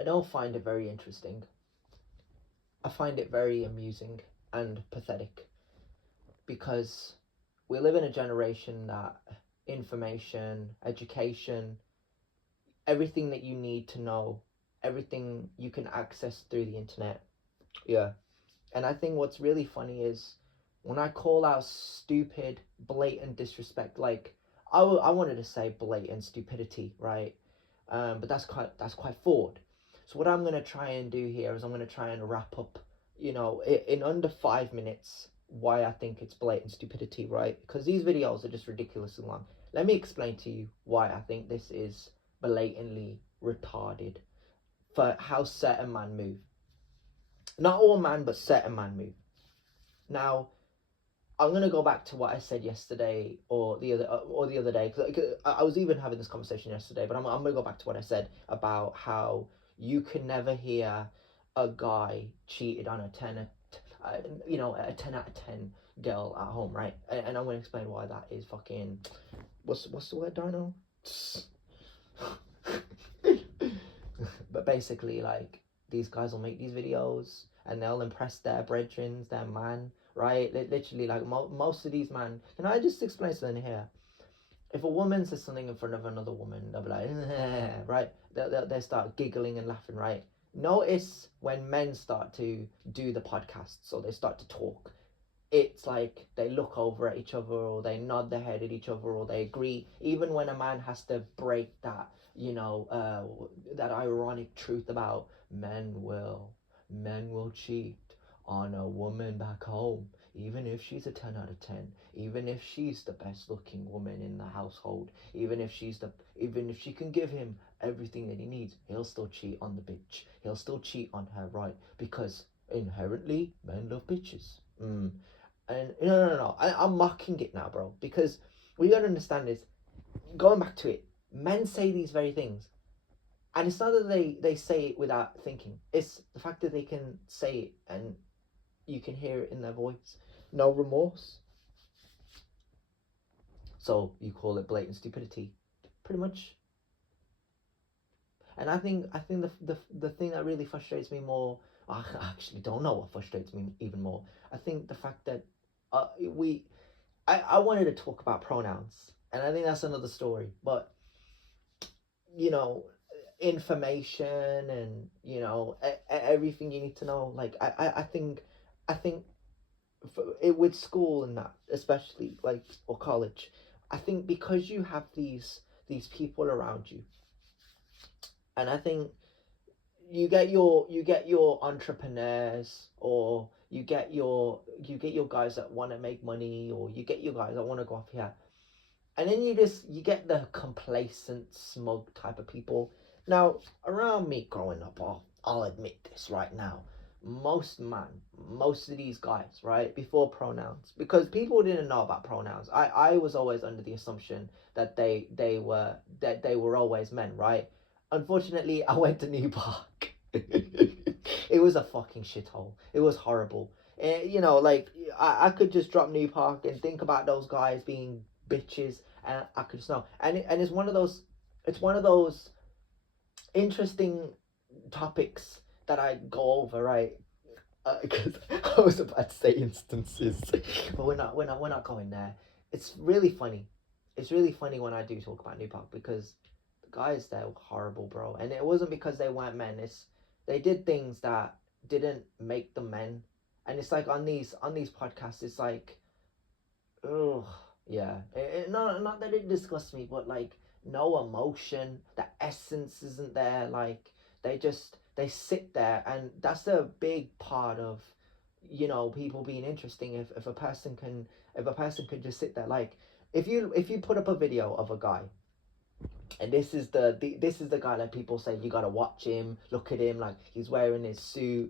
I don't find it very interesting. I find it very amusing and pathetic, because we live in a generation that information, education, everything that you need to know, everything you can access through the internet. Yeah. And I think what's really funny is when I call out stupid, blatant disrespect, like I wanted to say blatant stupidity, right? But that's quite forward. So what I'm gonna try and do here is I'm gonna try and wrap up, in under 5 minutes, why I think it's blatant stupidity, right? Because these videos are just ridiculously long. Let me explain to you why I think this is blatantly retarded for how certain man move. Not all man, but certain man move. Now, I'm gonna go back to what I said yesterday or the other day, because I was even having this conversation yesterday. But I'm gonna go back to what I said about how you can never hear a guy cheated on a 10 out of 10 girl at home, right? And I'm gonna explain why that is fucking. What's the word, Dino? But basically, like, these guys will make these videos and they'll impress their brethren, their man, right? Literally, like, most of these man. Can I just explain something here? If a woman says something in front of another woman, they'll be like, right? They'll start giggling and laughing, right? Notice when men start to do the podcasts or they start to talk, it's like they look over at each other or they nod their head at each other or they agree. Even when a man has to break that, that ironic truth about men will cheat on a woman back home, even if she's a 10 out of 10, even if she's the best looking woman in the household, even if she can give him everything that he needs, he'll still cheat on the bitch. He'll still cheat on her, right? Because inherently men love bitches. And no. I'm mocking it now, bro, because what you gotta understand is, going back to it, men say these very things, and it's not that they say it without thinking. It's the fact that they can say it and you can hear it in their voice. No remorse. So you call it blatant stupidity, pretty much. And I think the thing that really frustrates me more, I actually don't know what frustrates me even more. I think the fact that I wanted to talk about pronouns, and I think that's another story. But you know, information and everything you need to know. Like I think with school and that, especially, like, or college, I think because you have these people around you, and I think you get your entrepreneurs, or you get your guys that want to make money, or you get your guys that want to go off here, and then you get the complacent, smug type of people. Now, around me growing up, I'll admit this right now, most of these guys, right, before pronouns, because people didn't know about pronouns. I was always under the assumption that they were always men, right? Unfortunately, I went to New Park. It was a fucking shithole. It was horrible. Like, I could just drop New Park and think about those guys being bitches, and I could just know. And it's one of those interesting topics that I go over, right? Because I was about to say instances, but we're not going there. It's really funny. It's really funny when I do talk about New Park, because the guys there were horrible, bro. And it wasn't because they weren't men. They did things that didn't make them men. And it's like on these podcasts, it's like, oh yeah. Not that it disgusts me, but like, no emotion. The essence isn't there. Like, they sit there, and that's a big part of people being interesting. If a person can just sit there, like, if you put up a video of a guy, and this is the guy that people say you gotta watch him, look at him, like, he's wearing his suit,